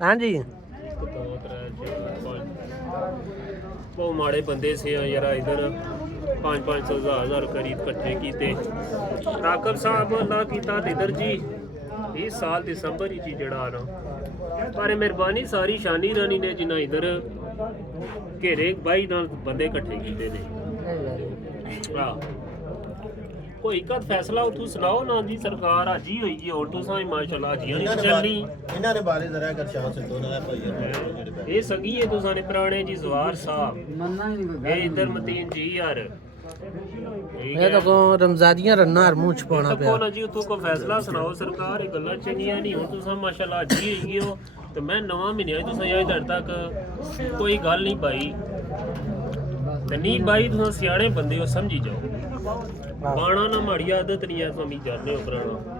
हाँ जी बहुत माड़े बंदे से यार इधर 500 1000 करीब इकट्ठे कीते राकब साहब अल्लाह कीता इधर जी इस साल दिसंबर ही जड़ा आना पर मेहरबानी सारी शानी रानी ने जिन्ना इधर घेरे बाई नाल बंदे इकट्ठे कीते ने कोई एक फैसला तू सुनाओ ना जी सरकार आज ही हुई है और तुसा माशाल्लाह जी नहीं चलनी ਇਹਨਾਂ ਦੇ ਬਾਰੇ ਜ਼ਰਾ ਗਰਸ਼ਾਨ ਸਿੰਘ ਦੋਨਾਂ ਦਾ ਭਾਈ ਇਹ ਸੰਗੀ ਹੈ ਤੁਸਾਂ ਨੇ ਪੁਰਾਣੇ ਜੀ ਜ਼ਵਾਰ ਸਾਹਿਬ मन्ना ही नहीं ਇਹ ਇਧਰ ਮਤੀਨ ਜੀ ਯਾਰ ये तो को रमजादियां रन्ना हर मुंह छपाना ਕੋ ਨਾ ਜੀ ਉਤੋਂ ਕੋ ਫੈਸਲਾ ਸੁਣਾਓ ਸਰਕਾਰ ਇਹ ਗੱਲਾਂ ਚੰਗੀਆਂ ਨਹੀਂ ਹੁਣ ਤੁਸਾਂ ਮਾਸ਼ਾਅੱਲਾ ਅੱਜ ਹੀ ਹੈਗੀ ਹੋ ਤੇ ਮੈਂ ਨਵਾਂ ਮਹੀਨਾ ਤੁਸਾਂ ਯਾਰ ਇੱਧਰ ਤੱਕ ਕੋਈ ਗੱਲ ਨਹੀਂ ਪਾਈ ਤੇ ਨਹੀਂ ਬਾਈ ਤੁਸੀਂ ਸਿਆਣੇ ਬੰਦੇ ਹੋ ਸਮਝੀ ਜਾਓ ਬਾਣਾ ਨਾ ਮਾੜੀ ਆਦਤ ਨਹੀਂ ਆ ਤੁਸੀਂ ਜਾਣਦੇ ਹੋ ਪੁਰਾਣਾ